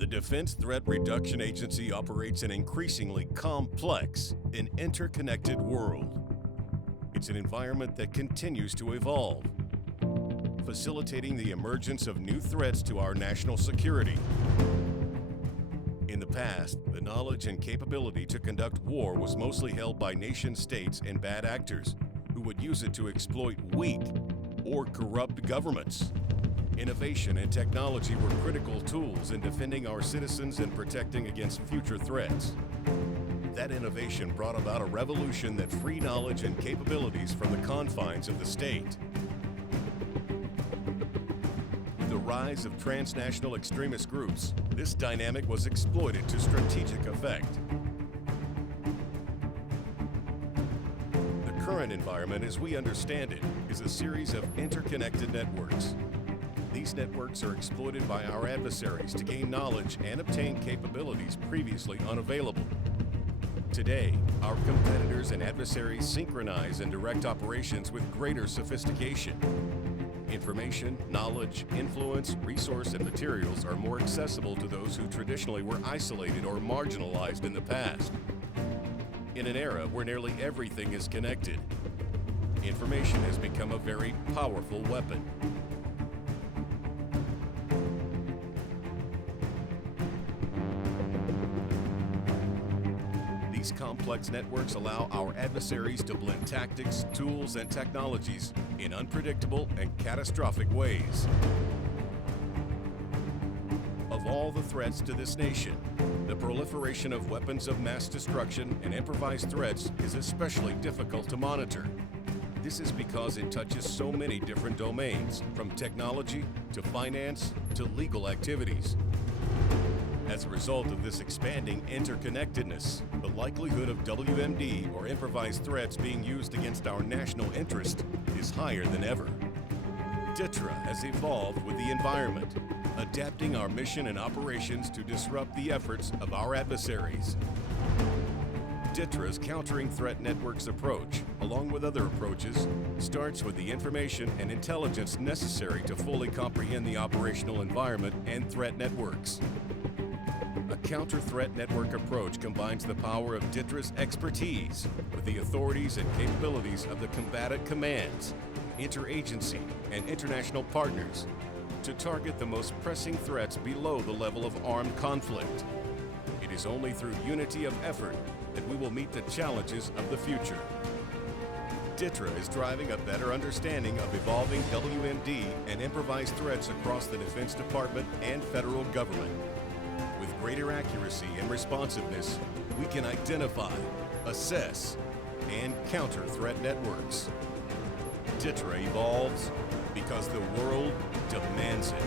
The Defense Threat Reduction Agency operates an increasingly complex and interconnected world. It's an environment that continues to evolve, facilitating the emergence of new threats to our national security. In the past, the knowledge and capability to conduct war was mostly held by nation-states and bad actors who would use it to exploit weak or corrupt governments. Innovation and technology were critical tools in defending our citizens and protecting against future threats. That innovation brought about a revolution that freed knowledge and capabilities from the confines of the state. With the rise of transnational extremist groups, this dynamic was exploited to strategic effect. The current environment, as we understand it, is a series of interconnected networks. These networks are exploited by our adversaries to gain knowledge and obtain capabilities previously unavailable. Today, our competitors and adversaries synchronize and direct operations with greater sophistication. Information, knowledge, influence, resource, and materials are more accessible to those who traditionally were isolated or marginalized in the past. In an era where nearly everything is connected, information has become a very powerful weapon. These complex networks allow our adversaries to blend tactics, tools, and technologies in unpredictable and catastrophic ways. Of all the threats to this nation, the proliferation of weapons of mass destruction and improvised threats is especially difficult to monitor. This is because it touches so many different domains, from technology to finance to legal activities. As a result of this expanding interconnectedness, the likelihood of WMD or improvised threats being used against our national interest is higher than ever. DTRA has evolved with the environment, adapting our mission and operations to disrupt the efforts of our adversaries. DTRA's Countering Threat Networks approach, along with other approaches, starts with the information and intelligence necessary to fully comprehend the operational environment and threat networks. A counter-threat network approach combines the power of DTRA's expertise with the authorities and capabilities of the combatant commands, interagency, and international partners to target the most pressing threats below the level of armed conflict. It is only through unity of effort that we will meet the challenges of the future. DTRA is driving a better understanding of evolving WMD and improvised threats across the Defense Department and federal government. With greater accuracy and responsiveness, we can identify, assess, and counter threat networks. DTRA evolves because the world demands it.